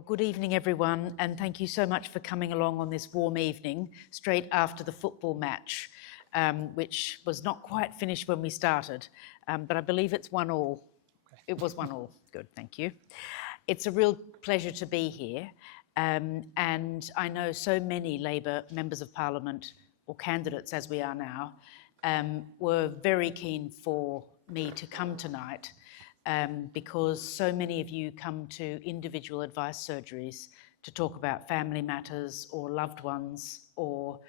Well, good evening, everyone, and thank you so much for coming along on this warm evening, straight after the football match, which was not quite finished when we started, but I believe it's 1-1. Okay. It was 1-1. Good, thank you. It's a real pleasure to be here, and I know so many Labour members of Parliament, or candidates as we are now, were very keen for me to come tonight. Because so many of you come to individual advice surgeries to talk about family matters or loved ones or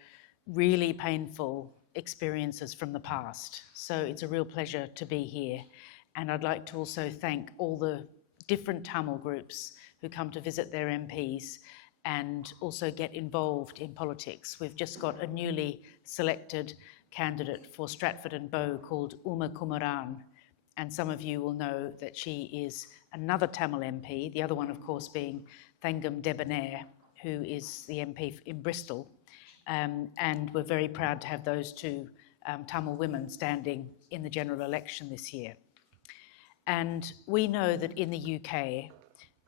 really painful experiences from the past. So it's a real pleasure to be here. And I'd like to also thank all the different Tamil groups who come to visit their MPs and also get involved in politics. We've just got a newly selected candidate for Stratford and Bow called Uma Kumaran. And some of you will know that she is another Tamil MP, the other one, of course, being Thangam Debonair, who is the MP in Bristol. And we're very proud to have those two Tamil women standing in the general election this year. And we know that in the UK,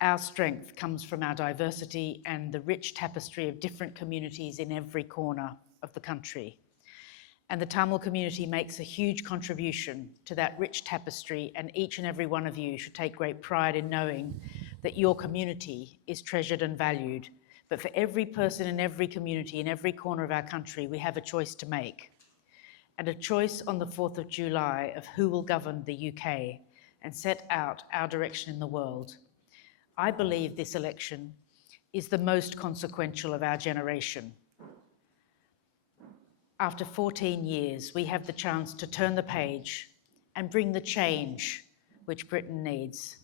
our strength comes from our diversity and the rich tapestry of different communities in every corner of the country. And the Tamil community makes a huge contribution to that rich tapestry, and each and every one of you should take great pride in knowing that your community is treasured and valued. But for every person in every community, in every corner of our country, we have a choice to make. And a choice on the 4th of July of who will govern the UK and set out our direction in the world. I believe this election is the most consequential of our generation. After 14 years, we have the chance to turn the page and bring the change which Britain needs.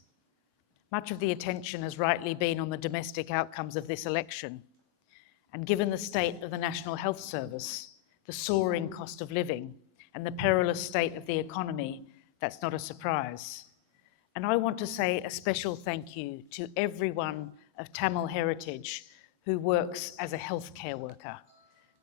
Much of the attention has rightly been on the domestic outcomes of this election. And given the state of the National Health Service, the soaring cost of living, and the perilous state of the economy, that's not a surprise. And I want to say a special thank you to everyone of Tamil heritage who works as a healthcare worker,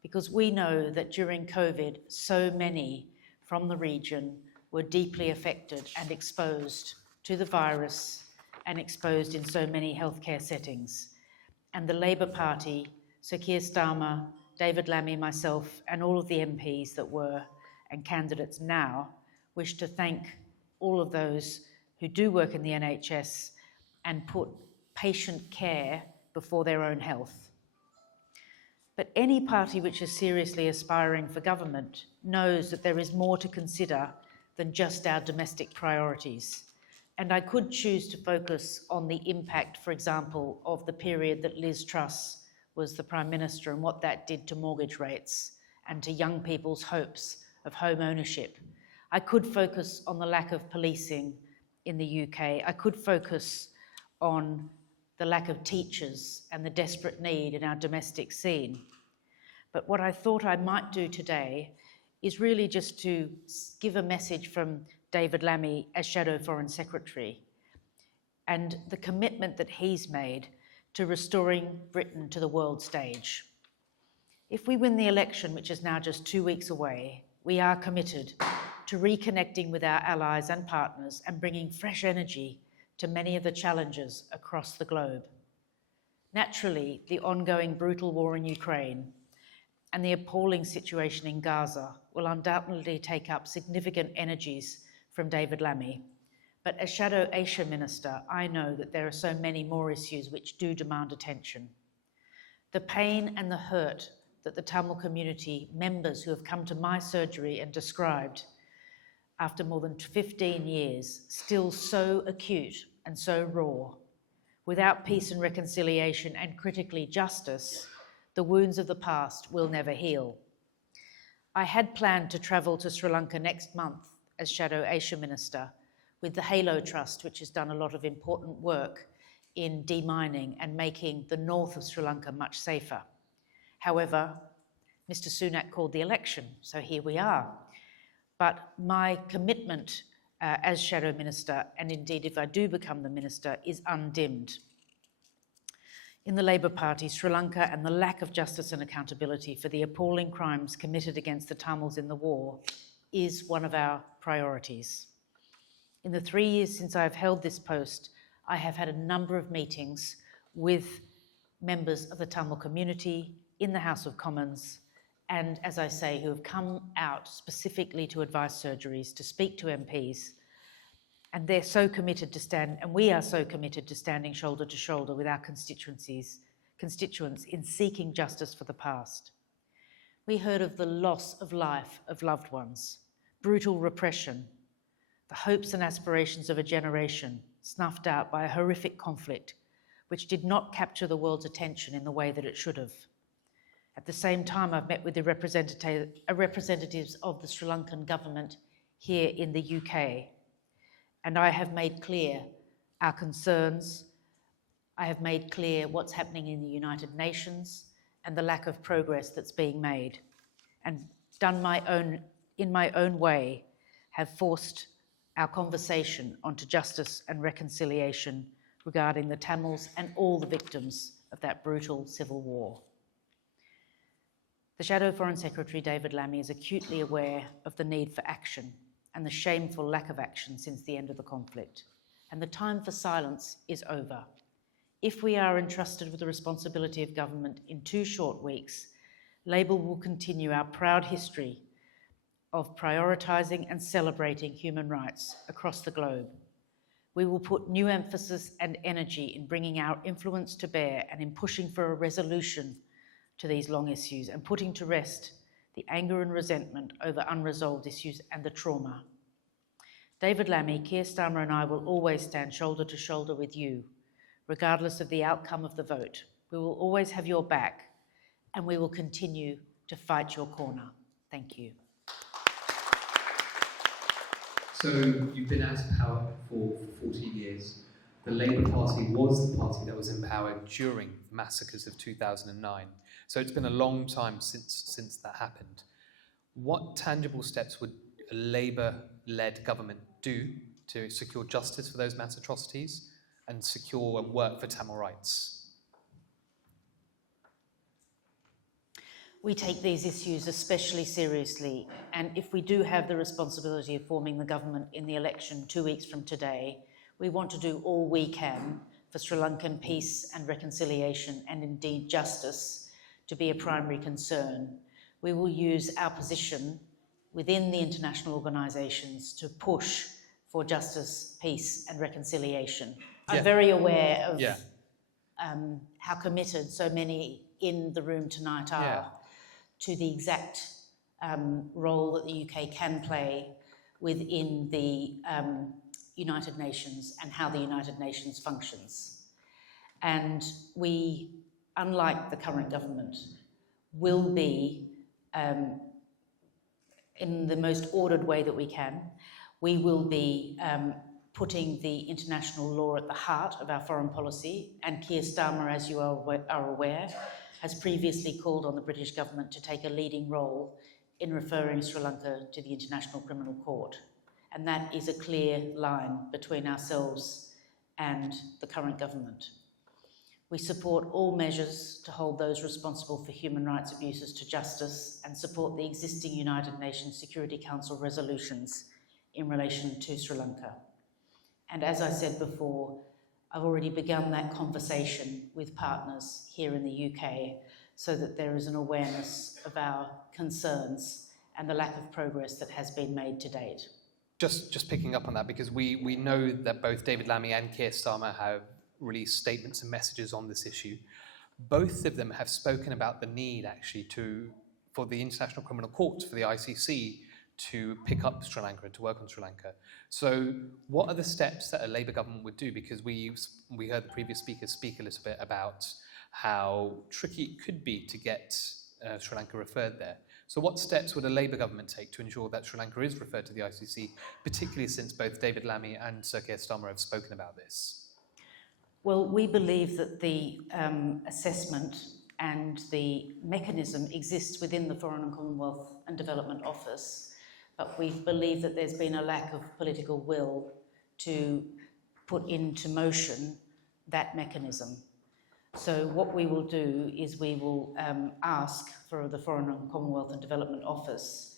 because we know that during COVID, so many from the region were deeply affected and exposed to the virus and exposed in so many healthcare settings. And the Labour Party, Sir Keir Starmer, David Lammy, myself, and all of the MPs that were, and candidates now, wish to thank all of those who do work in the NHS and put patient care before their own health. But any party which is seriously aspiring for government knows that there is more to consider than just our domestic priorities. And I could choose to focus on the impact, for example, of the period that Liz Truss was the Prime Minister and what that did to mortgage rates and to young people's hopes of home ownership. I could focus on the lack of policing in the UK. I could focus on the lack of teachers and the desperate need in our domestic scene. But what I thought I might do today is really just to give a message from David Lammy as Shadow Foreign Secretary and the commitment that he's made to restoring Britain to the world stage. If we win the election, which is now just 2 weeks away, we are committed to reconnecting with our allies and partners and bringing fresh energy to many of the challenges across the globe. Naturally, the ongoing brutal war in Ukraine and the appalling situation in Gaza will undoubtedly take up significant energies from David Lammy. But as Shadow Asia Minister, I know that there are so many more issues which do demand attention. The pain and the hurt that the Tamil community members who have come to my surgery and described after more than 15 years, still so acute and so raw. Without peace and reconciliation and critically justice, the wounds of the past will never heal. I had planned to travel to Sri Lanka next month as Shadow Asia Minister with the Halo Trust, which has done a lot of important work in demining and making the north of Sri Lanka much safer. However, Mr. Sunak called the election, so here we are. But my commitment as Shadow Minister, and indeed if I do become the Minister, is undimmed. In the Labour Party, Sri Lanka and the lack of justice and accountability for the appalling crimes committed against the Tamils in the war is one of our priorities. In the 3 years since I've held this post, I have had a number of meetings with members of the Tamil community in the House of Commons, and as I say, who have come out specifically to advice surgeries, to speak to MPs, and they're so committed to stand, and we are so committed to standing shoulder to shoulder with our constituents in seeking justice for the past. We heard of the loss of life of loved ones, brutal repression, the hopes and aspirations of a generation snuffed out by a horrific conflict which did not capture the world's attention in the way that it should have. At the same time, I've met with the representatives of the Sri Lankan government here in the UK, and I have made clear our concerns. I have made clear what's happening in the United Nations and the lack of progress that's being made, and in my own way, have forced our conversation onto justice and reconciliation regarding the Tamils and all the victims of that brutal civil war. The Shadow Foreign Secretary, David Lammy, is acutely aware of the need for action and the shameful lack of action since the end of the conflict. And the time for silence is over. If we are entrusted with the responsibility of government in 2 short weeks, Labor will continue our proud history of prioritising and celebrating human rights across the globe. We will put new emphasis and energy in bringing our influence to bear and in pushing for a resolution to these long issues and putting to rest the anger and resentment over unresolved issues and the trauma. David Lammy, Keir Starmer and I will always stand shoulder to shoulder with you, regardless of the outcome of the vote. We will always have your back, and we will continue to fight your corner. Thank you. So you've been out of power for 14 years. The Labour Party was the party that was in power during the massacres of 2009. So it's been a long time since that happened. What tangible steps would a Labour-led government do to secure justice for those mass atrocities and secure and work for Tamil rights? We take these issues especially seriously, and if we do have the responsibility of forming the government in the election 2 weeks from today, we want to do all we can for Sri Lankan peace and reconciliation and indeed justice to be a primary concern. We will use our position within the international organisations to push for justice, peace and reconciliation. I'm very aware of how committed so many in the room tonight are to the exact role that the UK can play within the United Nations and how the United Nations functions. And we, unlike the current government, will be, in the most ordered way that we can, we will be putting the international law at the heart of our foreign policy, and Keir Starmer, as you are aware, has previously called on the British government to take a leading role in referring Sri Lanka to the International Criminal Court. And that is a clear line between ourselves and the current government. We support all measures to hold those responsible for human rights abuses to justice and support the existing United Nations Security Council resolutions in relation to Sri Lanka. And as I said before, I've already begun that conversation with partners here in the UK so that there is an awareness of our concerns and the lack of progress that has been made to date. Just picking up on that, because we know that both David Lammy and Keir Starmer have released statements and messages on this issue. Both of them have spoken about the need actually for the International Criminal Court, for the ICC, to pick up Sri Lanka and to work on Sri Lanka. So what are the steps that a Labour government would do? Because we heard the previous speakers speak a little bit about how tricky it could be to get Sri Lanka referred there. So what steps would a Labour government take to ensure that Sri Lanka is referred to the ICC, particularly since both David Lammy and Sir Keir Starmer have spoken about this? Well, we believe that the assessment and the mechanism exists within the Foreign and Commonwealth and Development Office, but we believe that there's been a lack of political will to put into motion that mechanism. So what we will do is we will ask for the Foreign and Commonwealth and Development Office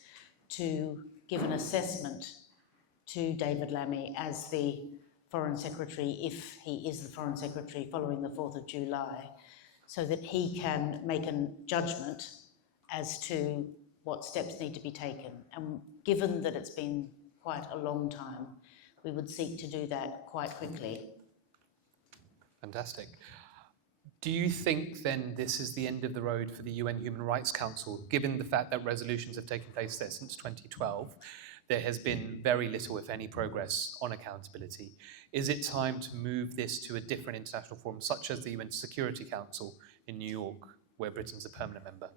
to give an assessment to David Lammy as the Foreign Secretary, if he is the Foreign Secretary following the 4th of July, so that he can make a judgment as to what steps need to be taken. And given that it's been quite a long time, we would seek to do that quite quickly. Fantastic. Do you think then this is the end of the road for the UN Human Rights Council, given the fact that resolutions have taken place there since 2012? There has been very little, if any, progress on accountability. Is it time to move this to a different international forum, such as the UN Security Council in New York, where Britain's a permanent member?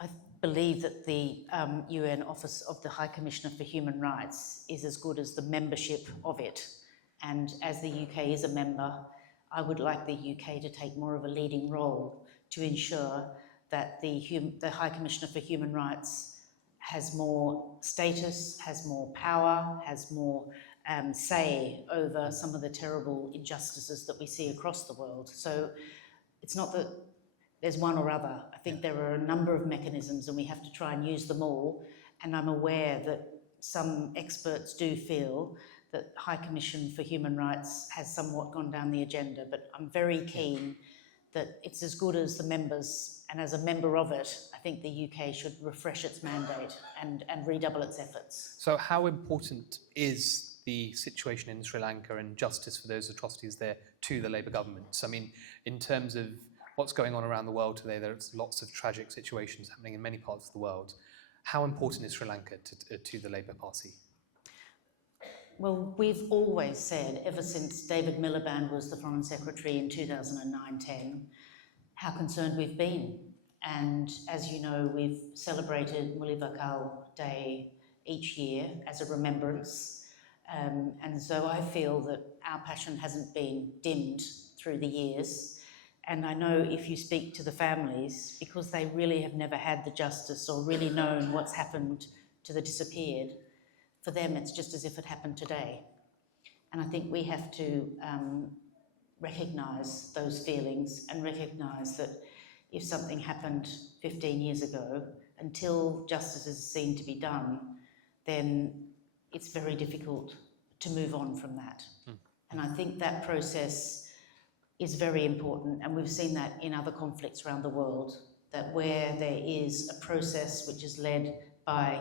I believe that the UN Office of the High Commissioner for Human Rights is as good as the membership of it. And as the UK is a member, I would like the UK to take more of a leading role to ensure that the High Commissioner for Human Rights has more status, has more power, has more say over some of the terrible injustices that we see across the world. So it's not that there's one or other. I think there are a number of mechanisms and we have to try and use them all. And I'm aware that some experts do feel that High Commission for Human Rights has somewhat gone down the agenda, but I'm very keen that it's as good as the members, and as a member of it, I think the UK should refresh its mandate and redouble its efforts. So how important is the situation in Sri Lanka and justice for those atrocities there to the Labour government? I mean, in terms of what's going on around the world today, there's lots of tragic situations happening in many parts of the world. How important is Sri Lanka to the Labour Party? Well, we've always said, ever since David Miliband was the Foreign Secretary in 2009-10, how concerned we've been. And as you know, we've celebrated Mulivakal Day each year as a remembrance. And so I feel that our passion hasn't been dimmed through the years. And I know if you speak to the families, because they really have never had the justice or really known what's happened to the disappeared, for them it's just as if it happened today. And I think we have to recognise those feelings and recognise that if something happened 15 years ago, until justice is seen to be done, then it's very difficult to move on from that. And I think that process is very important, and we've seen that in other conflicts around the world, that where there is a process which is led by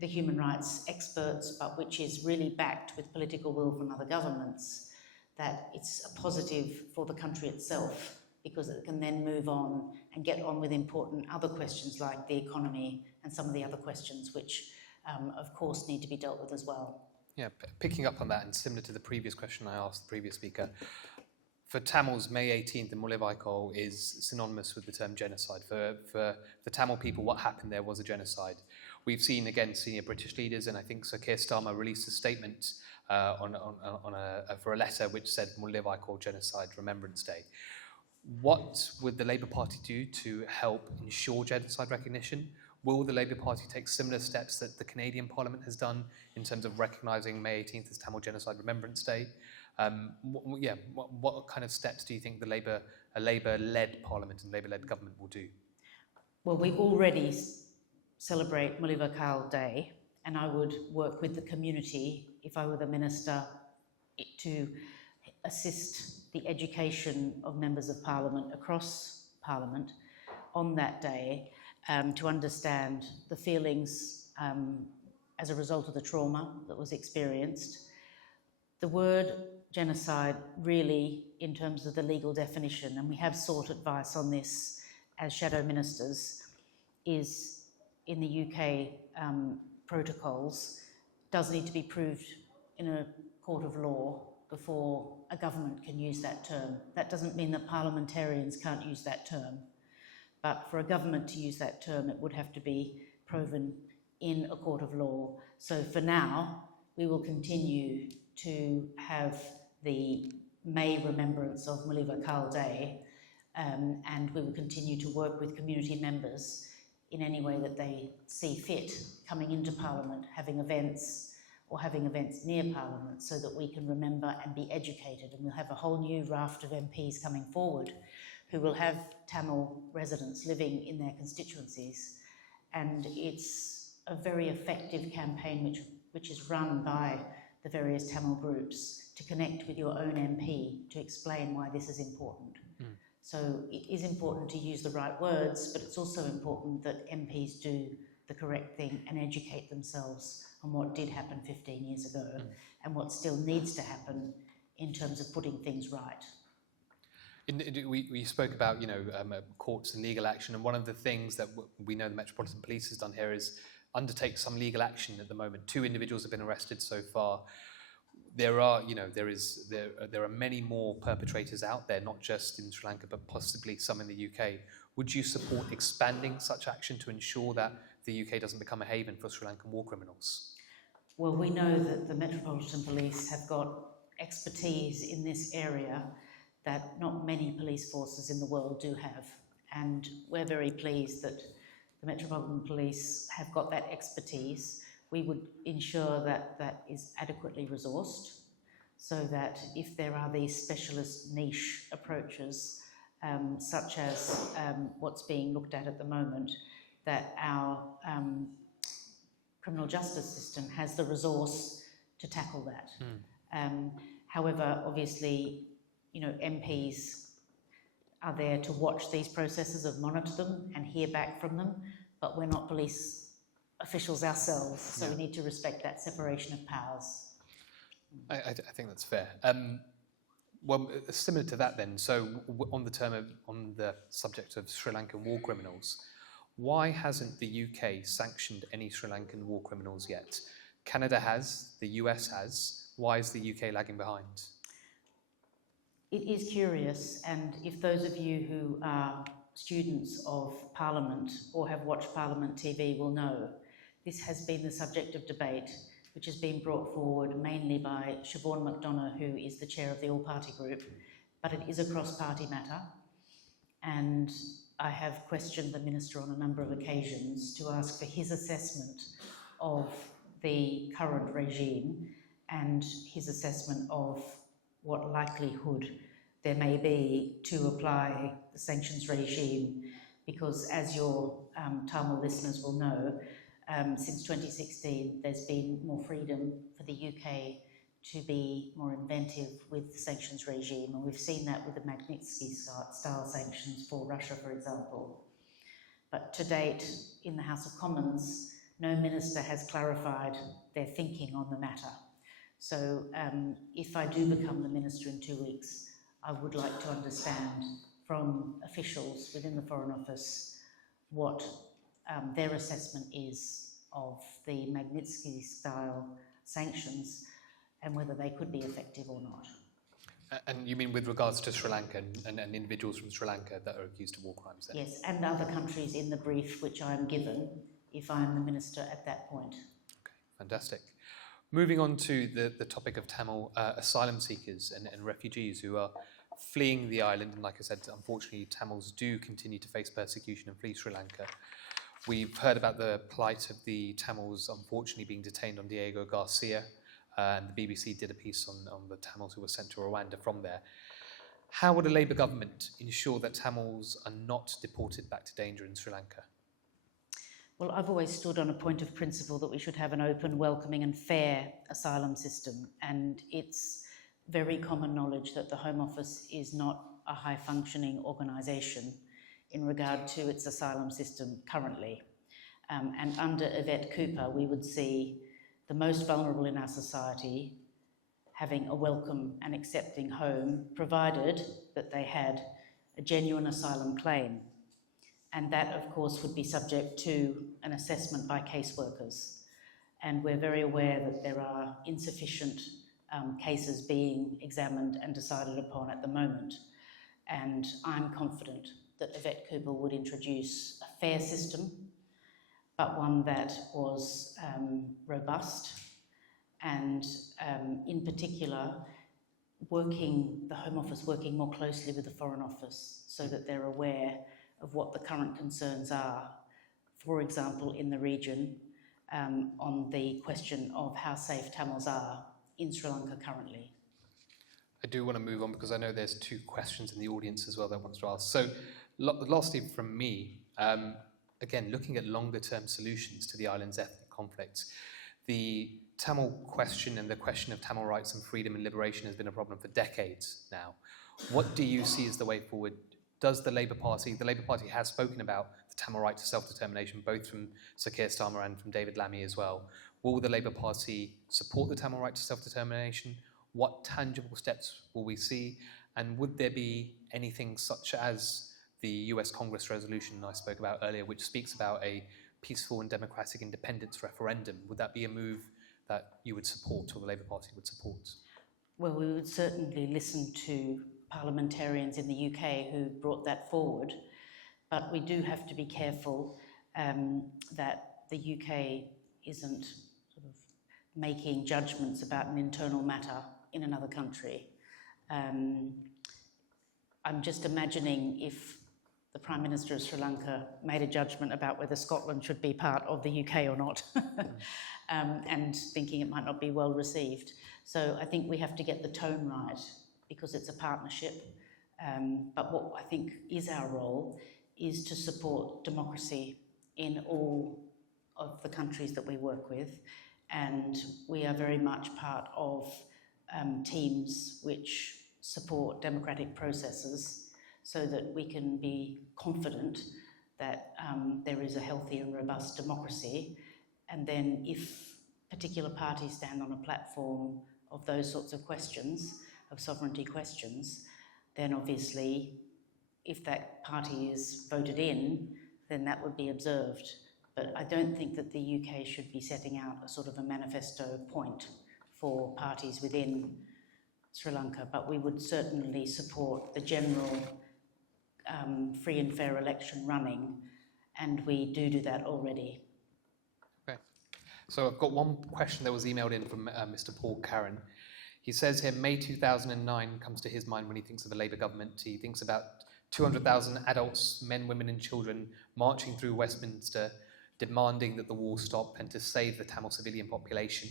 the human rights experts, but which is really backed with political will from other governments, that it's a positive for the country itself, because it can then move on and get on with important other questions like the economy and some of the other questions which, of course, need to be dealt with as well. Yeah, picking up on that, and similar to the previous question I asked the previous speaker, for Tamils, May 18th in Mullavaikal is synonymous with the term genocide. For the Tamil people, what happened there was a genocide. We've seen, again, senior British leaders, and I think Sir Keir Starmer released a statement for a letter which said Mullavaikal Genocide Remembrance Day. What would the Labour Party do to help ensure genocide recognition? Will the Labour Party take similar steps that the Canadian Parliament has done in terms of recognising May 18th as Tamil Genocide Remembrance Day? What kind of steps do you think a Labour-led Parliament and Labour-led government will do? Well, we already celebrate Mulivakal Day, and I would work with the community, if I were the minister, to assist the education of members of Parliament across Parliament on that day, to understand the feelings as a result of the trauma that was experienced. The word genocide really, in terms of the legal definition, and we have sought advice on this as shadow ministers, is in the UK protocols, does need to be proved in a court of law before a government can use that term. That doesn't mean that parliamentarians can't use that term, but for a government to use that term, it would have to be proven in a court of law. So for now, we will continue to have the May remembrance of Mulivakal Day, and we will continue to work with community members in any way that they see fit, coming into Parliament, having events, or having events near Parliament, so that we can remember and be educated. And we'll have a whole new raft of MPs coming forward who will have Tamil residents living in their constituencies. And it's a very effective campaign which is run by the various Tamil groups to connect with your own MP to explain why this is important. So it is important to use the right words, but it's also important that MPs do the correct thing and educate themselves on what did happen 15 years ago and what still needs to happen in terms of putting things right. We spoke about, courts and legal action, and one of the things that we know the Metropolitan Police has done here is undertake some legal action at the moment. 2 individuals have been arrested so far. There are many more perpetrators out there, not just in Sri Lanka, but possibly some in the UK. Would you support expanding such action to ensure that the UK doesn't become a haven for Sri Lankan war criminals? Well, we know that the Metropolitan Police have got expertise in this area that not many police forces in the world do have. And we're very pleased that the Metropolitan Police have got that expertise. We would ensure that that is adequately resourced so that if there are these specialist niche approaches, such as what's being looked at the moment, that our criminal justice system has the resource to tackle that. However, obviously, MPs are there to watch these processes and monitor them and hear back from them, but we're not police officials ourselves, so we need to respect that separation of powers. I think that's fair. Well, similar to that then, so on the subject of Sri Lankan war criminals, why hasn't the UK sanctioned any Sri Lankan war criminals yet? Canada has, the US has. Why is the UK lagging behind? It is curious, and if those of you who are students of Parliament or have watched Parliament TV will know, this has been the subject of debate, which has been brought forward mainly by Siobhan McDonough, who is the chair of the all-party group, but it is a cross-party matter, and I have questioned the Minister on a number of occasions to ask for his assessment of the current regime and his assessment of what likelihood there may be to apply the sanctions regime, because as your Tamil listeners will know, since 2016 there's been more freedom for the UK to be more inventive with the sanctions regime, and we've seen that with the Magnitsky-style sanctions for Russia, for example. But to date, in the House of Commons, no minister has clarified their thinking on the matter. So if I do become the minister in 2 weeks, I would like to understand from officials within the Foreign Office what their assessment is of the Magnitsky-style sanctions and whether they could be effective or not. And you mean with regards to Sri Lanka and individuals from Sri Lanka that are accused of war crimes then? Yes, and other countries in the brief which I am given if I am the minister at that point. Okay, fantastic. Moving on to the topic of Tamil asylum seekers and refugees who are fleeing the island, and like I said, unfortunately Tamils do continue to face persecution and flee Sri Lanka. We've heard about the plight of the Tamils unfortunately being detained on Diego Garcia, and the BBC did a piece on the Tamils who were sent to Rwanda from there. How would a Labour government ensure that Tamils are not deported back to danger in Sri Lanka? Well, I've always stood on a point of principle that we should have an open, welcoming and fair asylum system, and it's very common knowledge that the Home Office is not a high-functioning organisation in regard to its asylum system currently. And under Yvette Cooper, we would see the most vulnerable in our society having a welcome and accepting home, provided that they had a genuine asylum claim. And that, of course, would be subject to an assessment by caseworkers. And we're very aware that there are insufficient cases being examined and decided upon at the moment. And I'm confident that Yvette Cooper would introduce a fair system, but one that was robust and, in particular, the Home Office working more closely with the Foreign Office so that they're aware of what the current concerns are, for example, in the region, on the question of how safe Tamils are in Sri Lanka currently. I do want to move on because I know there's 2 questions in the audience as well that wants to ask. So, lastly from me, again, looking at longer term solutions to the island's ethnic conflicts, the Tamil question and the question of Tamil rights and freedom and liberation has been a problem for decades now. What do you see as the way forward? Does the Labour Party has spoken about the Tamil right to self-determination, both from Sir Keir Starmer and from David Lammy as well. Will the Labour Party support the Tamil right to self-determination? What tangible steps will we see? And would there be anything such as the US Congress resolution I spoke about earlier, which speaks about a peaceful and democratic independence referendum? Would that be a move that you would support, or the Labour Party would support? Well, we would certainly listen to parliamentarians in the UK who brought that forward, but we do have to be careful that the UK isn't sort of making judgments about an internal matter in another country. I'm just imagining if the Prime Minister of Sri Lanka made a judgment about whether Scotland should be part of the UK or not, and thinking it might not be well received. So I think we have to get the tone right, because it's a partnership. But what I think is our role is to support democracy in all of the countries that we work with. And we are very much part of teams which support democratic processes so that we can be confident that there is a healthy and robust democracy. And then if particular parties stand on a platform of those sorts of questions, of sovereignty questions, then obviously if that party is voted in, then that would be observed. But I don't think that the UK should be setting out a sort of a manifesto point for parties within Sri Lanka, but we would certainly support the general free and fair election running, and we do that already. Okay. So I've got one question that was emailed in from Mr. Paul Karen. He says here, May 2009 comes to his mind when he thinks of a Labour government. He thinks about 200,000 adults, men, women and children marching through Westminster, demanding that the war stop and to save the Tamil civilian population.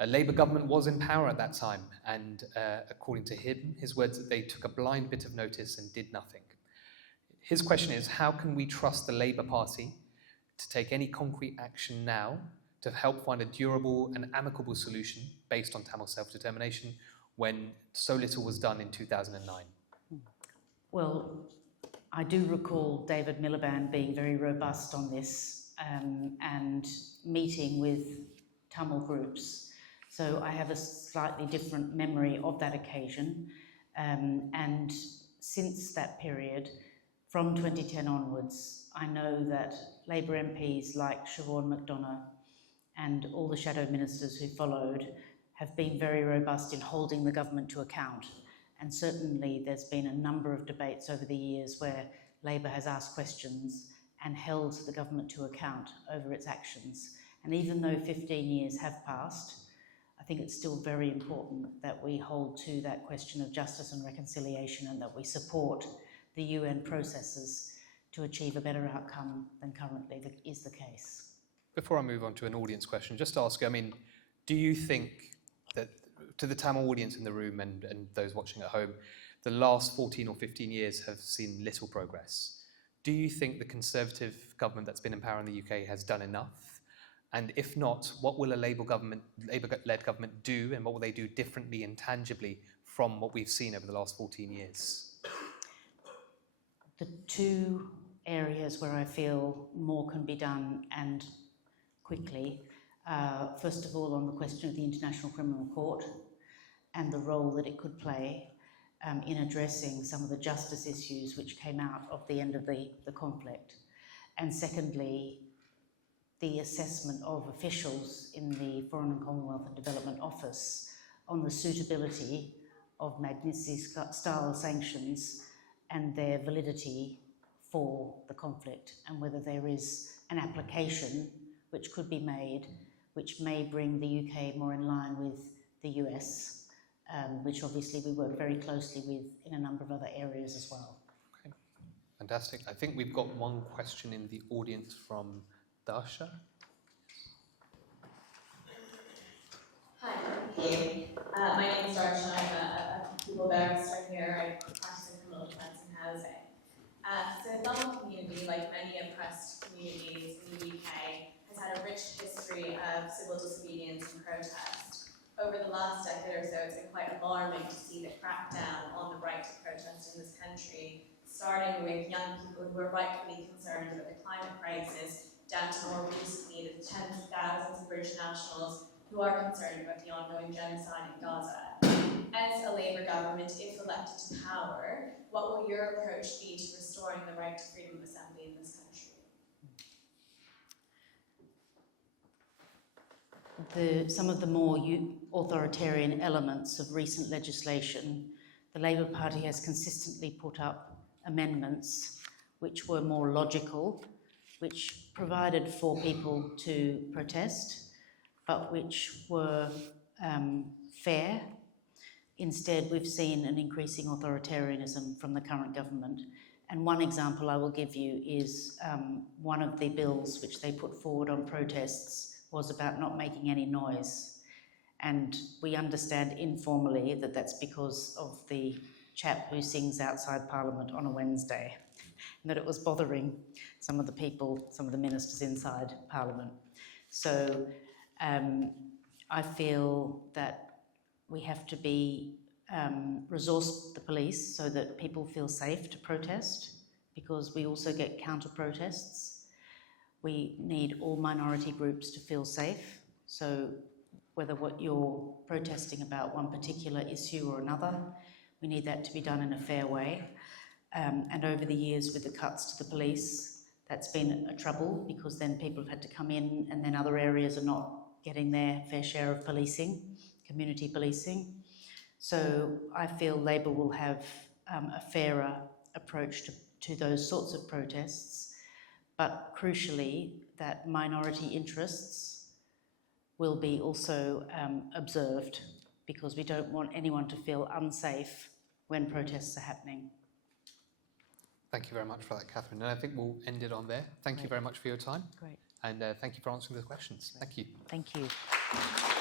A Labour government was in power at that time, and according to him, his words, they took a blind bit of notice and did nothing. His question is, how can we trust the Labour Party to take any concrete action now to help find a durable and amicable solution based on Tamil self-determination when so little was done in 2009? Well, I do recall David Miliband being very robust on this and meeting with Tamil groups. So I have a slightly different memory of that occasion. And since that period, from 2010 onwards, I know that Labour MPs like Siobhan McDonough and all the shadow ministers who followed have been very robust in holding the government to account. And certainly there's been a number of debates over the years where Labour has asked questions and held the government to account over its actions. And even though 15 years have passed, I think it's still very important that we hold to that question of justice and reconciliation, and that we support the UN processes to achieve a better outcome than currently is the case. Before I move on to an audience question, just to ask you, I mean, do you think that, to the Tamil audience in the room and those watching at home, the last 14 or 15 years have seen little progress? Do you think the Conservative government that's been in power in the UK has done enough? And if not, what will a Labour-led government do, and what will they do differently and tangibly from what we've seen over the last 14 years? The two areas where I feel more can be done, and quickly, first of all on the question of the International Criminal Court and the role that it could play in addressing some of the justice issues which came out of the end of the conflict. And secondly, the assessment of officials in the Foreign and Commonwealth and Development Office on the suitability of Magnitsky-style sanctions and their validity for the conflict, and whether there is an application which could be made which may bring the UK more in line with the US, which obviously we work very closely with in a number of other areas as well. Okay, fantastic. I think we've got one question in the audience from Dasha. Hi, thank you. My name is Darsha. I'm a people barrister here. I practice in criminal defence and housing. The Tamil community, like many oppressed communities in the UK, has had a rich history history of civil disobedience and protest. Over the last decade or so, it's been quite alarming to see the crackdown on the right to protest in this country, starting with young people who are rightfully concerned about the climate crisis, down to more recently the tens of thousands of British nationals who are concerned about the ongoing genocide in Gaza. As a Labour government, if elected to power, what will your approach be to restoring the right to freedom of assembly in this country? Some of the more authoritarian elements of recent legislation, the Labour Party has consistently put up amendments which were more logical, which provided for people to protest, but which were fair. Instead, we've seen an increasing authoritarianism from the current government. And one example I will give you is one of the bills which they put forward on protests was about not making any noise. And we understand informally that that's because of the chap who sings outside Parliament on a Wednesday, and that it was bothering some of the people, some of the ministers inside Parliament. So I feel that we have to resource the police so that people feel safe to protest, because we also get counter-protests. We need all minority groups to feel safe. So whether what you're protesting about one particular issue or another, we need that to be done in a fair way. And over the years with the cuts to the police, that's been a trouble, because then people have had to come in and then other areas are not getting their fair share of policing, community policing. So I feel Labour will have a fairer approach to those sorts of protests, but crucially that minority interests will be also observed, because we don't want anyone to feel unsafe when protests are happening. Thank you very much for that, Catherine. And I think we'll end it on there. Thank you very much for your time. Great. And thank you for answering the questions. Thank you. Thank you.